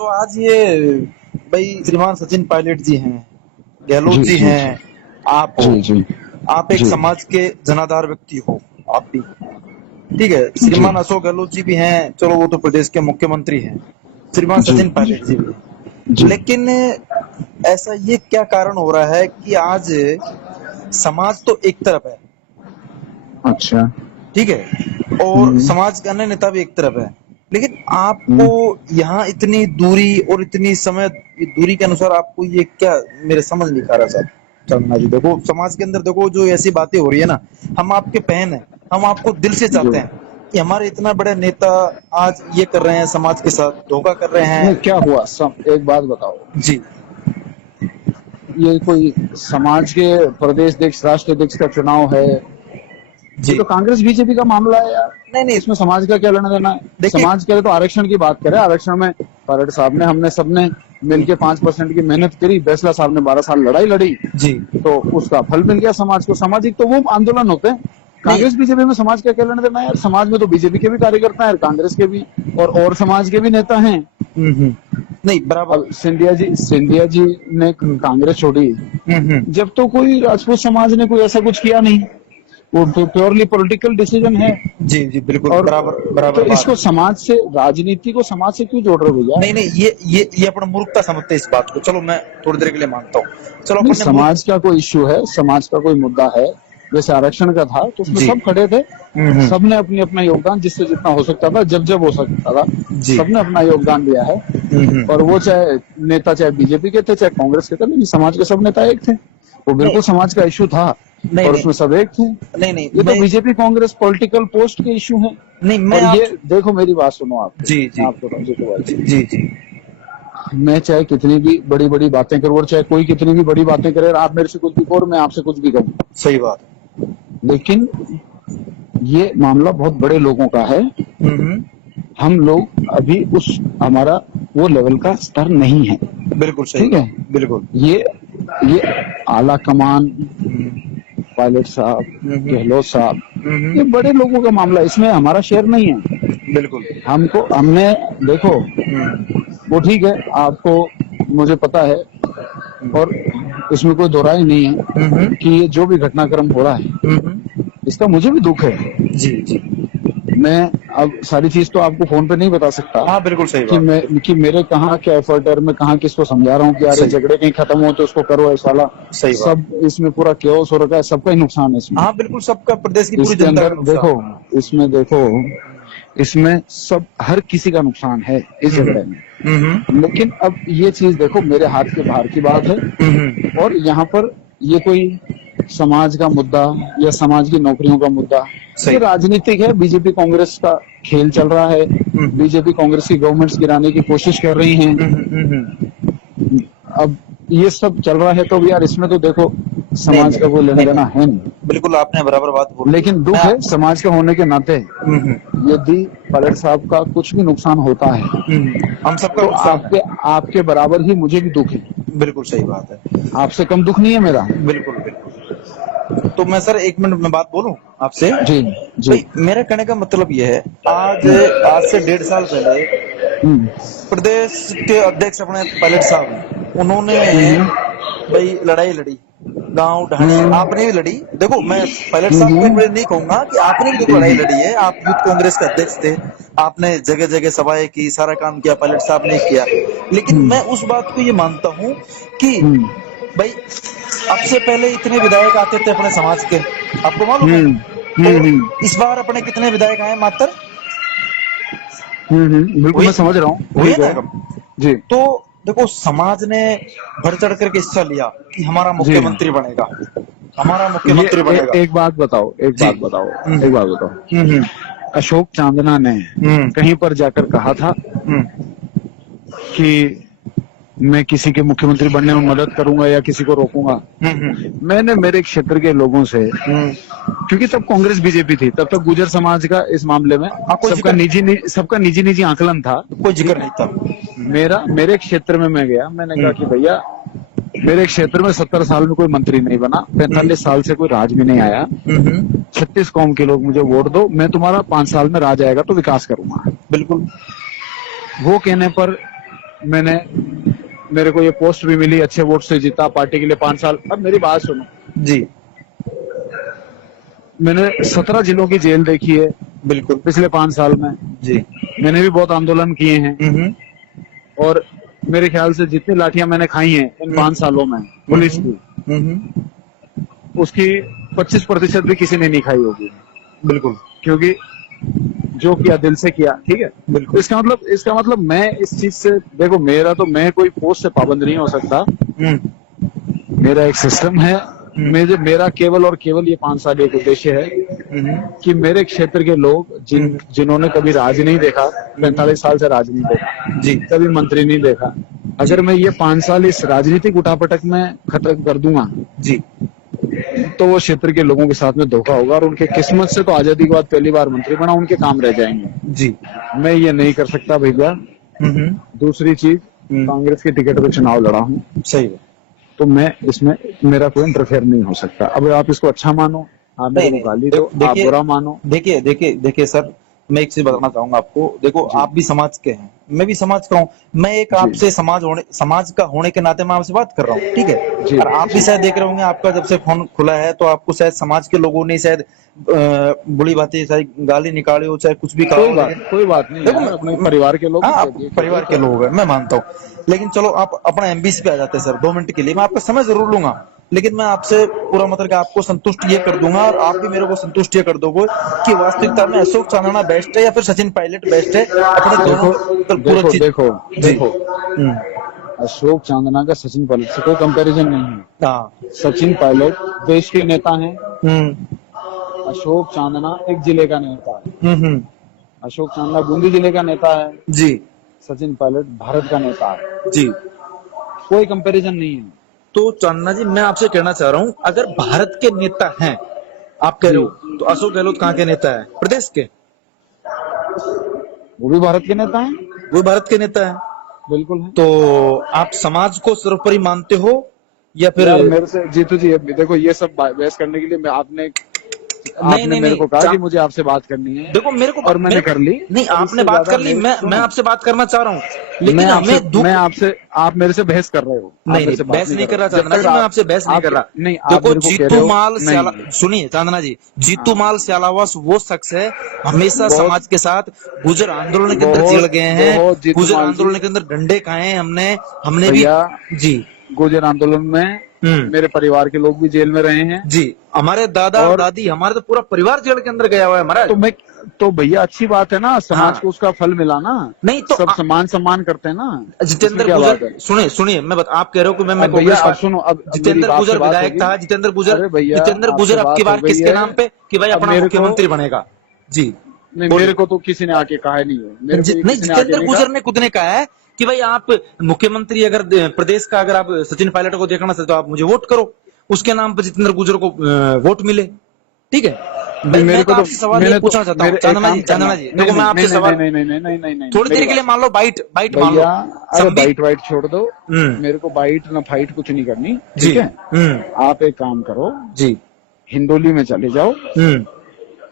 तो आज ये भाई श्रीमान सचिन पायलट जी हैं, गहलोत जी जी जी जी हैं, आप हो, जी जी आप एक जी समाज के जनाधार व्यक्ति हो, आप भी ठीक है। जी श्रीमान अशोक गहलोत जी भी हैं, चलो वो तो प्रदेश के मुख्यमंत्री हैं। श्रीमान जी सचिन जी पायलट जी भी हैं। जी। लेकिन ऐसा ये क्या कारण हो रहा है कि आज समाज तो एक तरफ है, अच्छा। ठीक है, और हम्म समाज का अन्य नेता भी एक तरफ है, लेकिन आपको हम्म। यहाँ इतनी दूरी और इतनी समय दूरी के अनुसार आपको ये क्या, मेरे समझ नहीं आ रहा साहब। चलना जी, देखो समाज के अंदर देखो जो ऐसी बातें हो रही है ना, हम आपके बहन हैं, हम आपको दिल से जी। चाहते हैं कि हमारे इतना बड़े नेता आज ये कर रहे हैं, समाज के साथ धोखा कर रहे नहीं, हैं। क्या हुआ एक बात बताओ। जी ये कोई समाज के प्रदेश अध्यक्ष राष्ट्रीय अध्यक्ष का चुनाव है? ये जी। तो कांग्रेस बीजेपी का मामला है यार। नहीं नहीं, इसमें समाज का क्या लेना देना है? देखिए। समाज के लिए तो आरक्षण की बात करें। आरक्षण में पायलट साहब ने, हमने सबने मिलके 5% की मेहनत करी। बैसला साहब ने 12 साल लड़ाई लड़ी, जी तो उसका फल मिल गया समाज को। सामाजिक तो वो आंदोलन होते हैं। नहीं। कांग्रेस बीजेपी में समाज का क्या लेना देना है यार? समाज में तो बीजेपी के भी कार्यकर्ता हैं, कांग्रेस के भी, और समाज के भी नेता हैं। नहीं बराबर। अब सिंधिया जी ने कांग्रेस छोड़ी जब, तो कोई राजपूत समाज ने कोई ऐसा कुछ किया नहीं। वो तो प्योरली पॉलिटिकल डिसीजन है। जी जी, बिल्कुल और बराबर बराबर तो बात। इसको समाज से, राजनीति को समाज से क्यों जोड़ रहे हो भैया? नहीं नहीं, ये अपन मूर्खता समझते हैं इस बात को, चलो मैं थोड़ी देर के लिए मानता हूँ, चलो नहीं, अपन ने मूर्ख। समाज का कोई इश्यू है, समाज का कोई मुद्दा है। जैसे आरक्षण का था तो उसमें जी। सब खड़े थे। हम्म। सबने अपनी अपना योगदान, जिससे जितना हो सकता था, जब जब हो सकता था, जी। सबने अपना योगदान दिया है। और वो चाहे नेता, चाहे बीजेपी के थे, चाहे कांग्रेस के थे, लेकिन समाज के सब नेता एक थे। वो नहीं बिल्कुल समाज का इश्यू था, नहीं और नहीं उसमें सब एक थे। नहीं नहीं ये तो मैं बीजेपी कांग्रेस पॉलिटिकल पोस्ट के इश्यू हैं। नहीं मैं और आप। ये देखो, मेरी बात सुनो आपको। जी मैं जी आपको समझे तो बात जी सुनो। जी जी। मैं चाहे कितनी भी बड़ी बड़ी बातें करूं, और चाहे कोई कितनी भी बड़ी बातें करे, और आप मेरे से कुछ भी कहो, मैं आपसे कुछ भी कहूं, सही बात। लेकिन ये मामला बहुत बड़े लोगों का है। हम्म। हम लोग अभी उस, हमारा वो लेवल का स्तर नहीं है। बिल्कुल सही ठीक बात। है। बिल्कुल। ये ये आला कमान, हम्म पायलट साहब, हम्म गहलोत साहब, ये हम्म, बड़े लोगों का मामला है। इसमें हमारा शेयर नहीं है। बिल्कुल। हमने, देखो, हम्म वो ठीक है, आपको, मुझे पता है, और इसमें कोई दो राय नहीं है हम्म कि ये जो भी घटनाक्रम हो रहा है, हम्म, इसका मुझे भी दुख है। जी जी। मैं अब सारी चीज तो आपको फोन पे नहीं बता सकता हाँ बिल्कुल सही कि बात। मेरे कहाँ क्या एफर्ट है, और मैं कहाँ किसको समझा रहा हूँ कि यार ये सही। झगड़े कहीं खत्म हो तो उसको करो ऐसा वाला। सही बात। सब इसमें पूरा केओस हो रखा है, सबका ही नुकसान है इसमें। हाँ बिल्कुल, सबका, प्रदेश की पूरी इसके जनता का अंदर देखो, नुकसान। इसमें देखो, इसमें सब, हर किसी का नुकसान है इस झगड़े में। हम्म। लेकिन अब ये चीज देखो, मेरे हाथ के बाहर की बात है। हम्म। और यहाँ पर ये कोई समाज का मुद्दा या समाज की नौकरियों का मुद्दा, ये सही। राजनीतिक है। बीजेपी कांग्रेस का खेल चल रहा है। हम्म बीजेपी कांग्रेस की गवर्नमेंट्स गिराने की कोशिश कर रही हैं। हम्म। अब ये सब चल रहा है, तो यार इसमें तो देखो, नहीं समाज नहीं का कोई लेना नहीं देना है नहीं, नहीं। बिल्कुल आपने बराबर बात बोल दी। लेकिन मैं दुख है समाज के होने के नाते, हम्म। यदि पलट साहब का कुछ भी नुकसान होता है, हम सबका तो नुकसान है। आपके आपके बराबर ही मुझे भी दुख है। बिल्कुल सही बात है। आपसे कम दुख नहीं है मेरा। बिल्कुल बिल्कुल। तो मैं सर एक मिनट में बात बोलूं आपसे। जी जी। भाई मेरा कहने का मतलब यह है, आज आज से 1.5 साल पहले हम्म प्रदेश के अध्यक्ष अपने पायलट साहब हैं, उन्होंने हम्म भाई लड़ाई लड़ी, गांव ढाणी हम्म आपने भी लड़ी। देखो मैं पायलट साहब को एक हम्म बार नहीं कहूंगा कि आपने भी देखो लड़ाई हम्म लड़ी है, आप यूथ कांग्रेस के अध्यक्ष थे, आपने जगह जगह सभाएं की, सारा काम किया, पायलट साहब ने किया। लेकिन मैं उस बात को ये मानता हूं कि हम्म भाई अब से पहले इतने विधायक आते थे अपने समाज के, आपको मालूम है। और हम्म इस बार अपने कितने विधायक आए, मात्र बिल्कुल, हुई मैं समझ रहा हूँ, हुई है ठीक ना है। कम। जी तो देखो समाज ने बढ़ चढ़ करके हिस्सा लिया कि हमारा जी। मुख्यमंत्री बनेगा, हमारा ये मुख्यमंत्री बनेगा। एक बात बताओ, एक जी। बात बताओ, एक हम्म बात बताओ। हम्म अशोक चांदना ने हम्म कहीं पर जाकर कहा था हम्म कि मैं किसी के मुख्यमंत्री बनने में मदद करूंगा या किसी को रोकूंगा? हम्म मैंने मेरे क्षेत्र के लोगों से, हम्म। क्योंकि तब कांग्रेस बीजेपी थी, तब तक गुजर समाज का इस मामले में हाँ कोई जिक्र, सबका निजी निजी आकलन था। कोई ठीक जिक्र है। नहीं था। मेरे क्षेत्र में मैं गया, मैंने कहा कि भैया, मेरे क्षेत्र में 70 साल में कोई मंत्री नहीं बना, 45 साल से कोई राज में नहीं आया, हम्म। 36 कौम के लोग मुझे वोट दो, मैं तुम्हारा 5 साल में राज आएगा तो विकास करूंगा। बिल्कुल। वो कहने पर मैंने मेरे को ये पोस्ट भी मिली, अच्छे वोट से जीता, पार्टी के लिए 5 साल। अब मेरी बात सुनो, जी मैंने 17 जिलों की जेल देखी है बिल्कुल पिछले 5 साल में। जी। मैंने भी बहुत आंदोलन किए हैं, हम्म और मेरे ख्याल से जितनी लाठियां मैंने खाई हैं इन 5 सालों में पुलिस की, हम्म उसकी 25% भी किसी ने नहीं खाई होगी, बिल्कुल क्योंकि जो किया दिल से किया। ठीक है, बिल्कुल। इसका मतलब मैं इस चीज से, देखो मेरा तो, मैं कोई पोस्ट से पाबंद नहीं हो सकता, मेरा एक सिस्टम है। मेरा केवल और केवल ये 5 साल एक उद्देश्य है कि मेरे क्षेत्र के लोग जिन्होंने कभी राज नहीं देखा, 45 साल से राज नहीं देखा जी कभी मंत्री नहीं देखा, अगर मैं ये 5 साल इस राजनीतिक उठापटक में खत्म कर दूंगा जी तो वो क्षेत्र के लोगों के साथ में धोखा होगा, और उनके किस्मत से तो आजादी के बाद पहली बार मंत्री बना, उनके काम रह जाएंगे। जी। मैं ये नहीं कर सकता भैया। दूसरी चीज, कांग्रेस के टिकट पे चुनाव लड़ा हूँ, सही है। तो मैं इसमें, मेरा कोई इंटरफेयर नहीं हो सकता। अब आप इसको अच्छा मानो, आप मेरे को गाली दो, आप बुरा मानो। देखिए सर, मैं एक चीज बताना चाहूंगा आपको। देखो आप भी समाज के हैं, मैं भी समाज का हूँ। मैं एक आपसे समाज का होने के नाते मैं आपसे बात कर रहा हूँ, ठीक है। और आप भी शायद देख रहे होंगे, आपका जब से फोन खुला है तो आपको शायद समाज के लोगों ने शायद बुरी बातें, चाहे गाली निकाली हो, चाहे कुछ भी कहा। कोई बात नहीं, देखो अपने परिवार के लोग, हाँ, परिवार के लोग हैं, मैं मानता हूँ। लेकिन चलो आप अपना एमबीसी पे आ जाते हैं सर, 2 मिनट के लिए मैं आपका समय जरूर लूंगा, लेकिन मैं आपसे पूरा मतलब कि आपको संतुष्ट ये कर दूंगा, और आप भी मेरे को संतुष्ट ये कर दोगे कि वास्तविकता में अशोक चांदना बेस्ट है या फिर सचिन पायलट बेस्ट है। अपने दोनों देखो अशोक चांदना का सचिन पायलट से कोई कंपैरिजन नहीं है। हाँ, सचिन पायलट देश के नेता हैं, अशोक चांदना एक जिले का नेता है। अशोक चांदना बूंदी जिले का नेता है जी, सचिन पायलट भारत का नेता है जी। कोई कंपैरिजन नहीं है। तो चांदना जी, मैं आपसे कहना चाह रहा हूँ, अगर भारत के नेता हैं आप कह रहे हो, तो अशोक गहलोत कहाँ के नेता है? प्रदेश के? वो भी भारत के नेता हैं, वो भारत के नेता है, बिल्कुल है। तो आप समाज को सर्वोपरि मानते हो या फिर? मेरे से जीतू जी, देखो ये सब बहस करने के लिए आपने मेरे को कहा कि मुझे आपसे बात करनी है। देखो मेरे को, और मैंने कर ली। नहीं, आपने बात कर ली, मैं आपसे बात करना चाह रहा हूँ, लेकिन मैं आपसे, आप मेरे से बहस कर रहे हो। नहीं, बहस नहीं कर रहा चांदना जी, मैं आपसे बहस नहीं कर रहा। नहीं, देखो जीतू माल, सुनिए चांदना जी, जीतू माल स्यालावास वो शख्स है, हमेशा समाज के साथ गुजर आंदोलन के अंदर जड़ गए हैं, गुजर आंदोलन के अंदर डंडे खाए हैं हमने भी जी। गुजर आंदोलन में मेरे परिवार के लोग भी जेल में रहे हैं जी, हमारे दादा और दादी, हमारे तो पूरा परिवार जेल के अंदर गया हुआ है महाराज। तो भैया अच्छी बात है ना, समाज को उसका फल मिला ना। नहीं तो सब सम्मान करते हैं ना। जितेंद्र गुजर, सुनिए आप कह रहे हो कि मैं भैया अब सुनो, अब जितेंद्र गुजर विधायक था, जितेंद्र गुजर अब की बार किसके नाम पे कि भाई अपना मुख्यमंत्री बनेगा? जी नहीं, मेरे को तो किसी ने आके कहा नहीं है। नहीं, जितेंद्र गुजर ने खुद ने कहा है कि भाई आप मुख्यमंत्री, अगर प्रदेश का, अगर आप सचिन पायलट को देखना चाहते हो आप मुझे वोट करो, उसके नाम पर जितेंद्र गुजर को वोट मिले। ठीक है, मैं तो आपसे सवाल ये पूछना चाहता हूँ चांदना जी, देखो मैं आपसे सवाल, नहीं, थोड़ी देर के लिए मान लो बाइट मान लो, अरे बाइट छोड़ दो, मेरे को बाइट ना फाइट कुछ नहीं करनी, ठीक है। आप एक काम करो जी, हिंदोली में चले जाओ।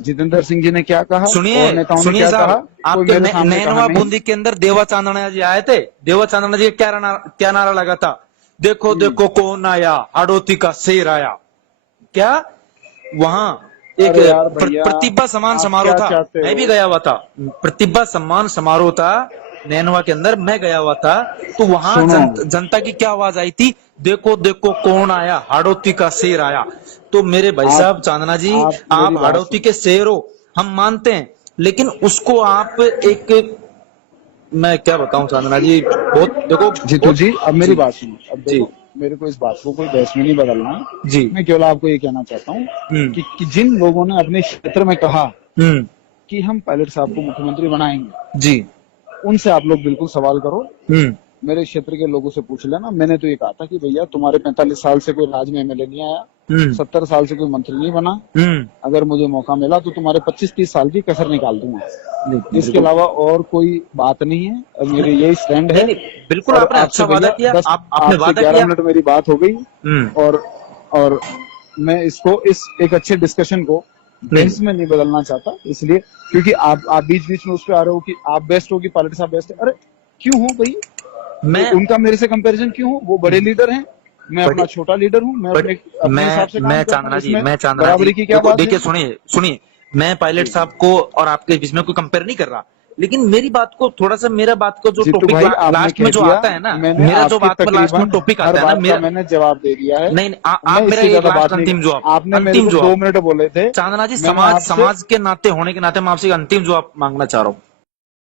जितेंद्र सिंह जी ने क्या कहा, सुनिए साहब, आपके नैनवा बूंदी के अंदर देवा चांदना जी आए थे। देवा चांदना जी क्या नारा लगा था? देखो देखो कौन आया, हाड़ौती का शेर आया। क्या वहाँ एक प्रतिभा सम्मान समारोह था, मैं भी गया हुआ था, प्रतिभा सम्मान समारोह था नैनवा के अंदर, मैं गया हुआ था। तो वहाँ जनता की क्या आवाज आई थी? देखो देखो कौन आया, हाड़ौती का शेर आया। तो मेरे भाई साहब चांदना जी, आप हाड़ौती के शेर हो, हम मानते हैं, लेकिन उसको आप एक, मैं क्या बताऊं चांदना जी, बहुत देखो जीतू जी, अब मेरी बात सुनो। अब देखो, मेरे को इस बात को कोई बहस में नहीं बदलना जी। मैं केवल आपको ये कहना चाहता हूँ कि जिन लोगों ने अपने क्षेत्र में कहा कि हम पायलट साहब को मुख्यमंत्री बनाएंगे जी, उनसे आप लोग बिल्कुल सवाल करो। मेरे क्षेत्र के लोगों से पूछ लेना। मैंने तो ये कहा था कि भैया तुम्हारे 45 साल से कोई राज में एमएलए नहीं आया, 70 साल से कोई मंत्री नहीं बना, अगर मुझे मौका मिला तो तुम्हारे 25-30 साल की कसर निकाल दूंगा। इसके अलावा और कोई बात नहीं है। मेरी यही स्टैंड है। बिल्कुल, आपने अच्छा वादा किया, आपने वादा किया। 11 मिनट मेरी बात हो गई, और मैं इसको एक अच्छे डिस्कशन को बहस में नहीं बदलना चाहता, इसलिए क्योंकि आप बीच बीच में उस पर आ रहे हो कि आप बेस्ट हो कि पायलट साहब बेस्ट है। अरे क्यों हो भाई, मैं उनका मेरे से कंपैरिजन क्यों हो? वो बड़े लीडर हैं, मैं अपना छोटा लीडर हूँ। मैं अपने हिसाब से मैं चांदना जी की क्या बात देखिए, सुनिए, मैं पायलट साहब को और आपके बीच में कोई कंपेयर नहीं कर रहा, लेकिन मेरी बात को थोड़ा सा, मेरा बात को जो टॉपिक लास्ट में जो आता है ना, मेरा जो बात में लास्ट में टॉपिक आता है ना, मेरा मैंने जवाब दे दिया है। नहीं, आप मेरा एक लास्ट अंतिम जवाब, आपने मेरे को 2 मिनट बोले थे। चांदना जी, समाज के नाते होने के नाते मैं आपसे अंतिम जवाब मांगना चाह रहा हूँ।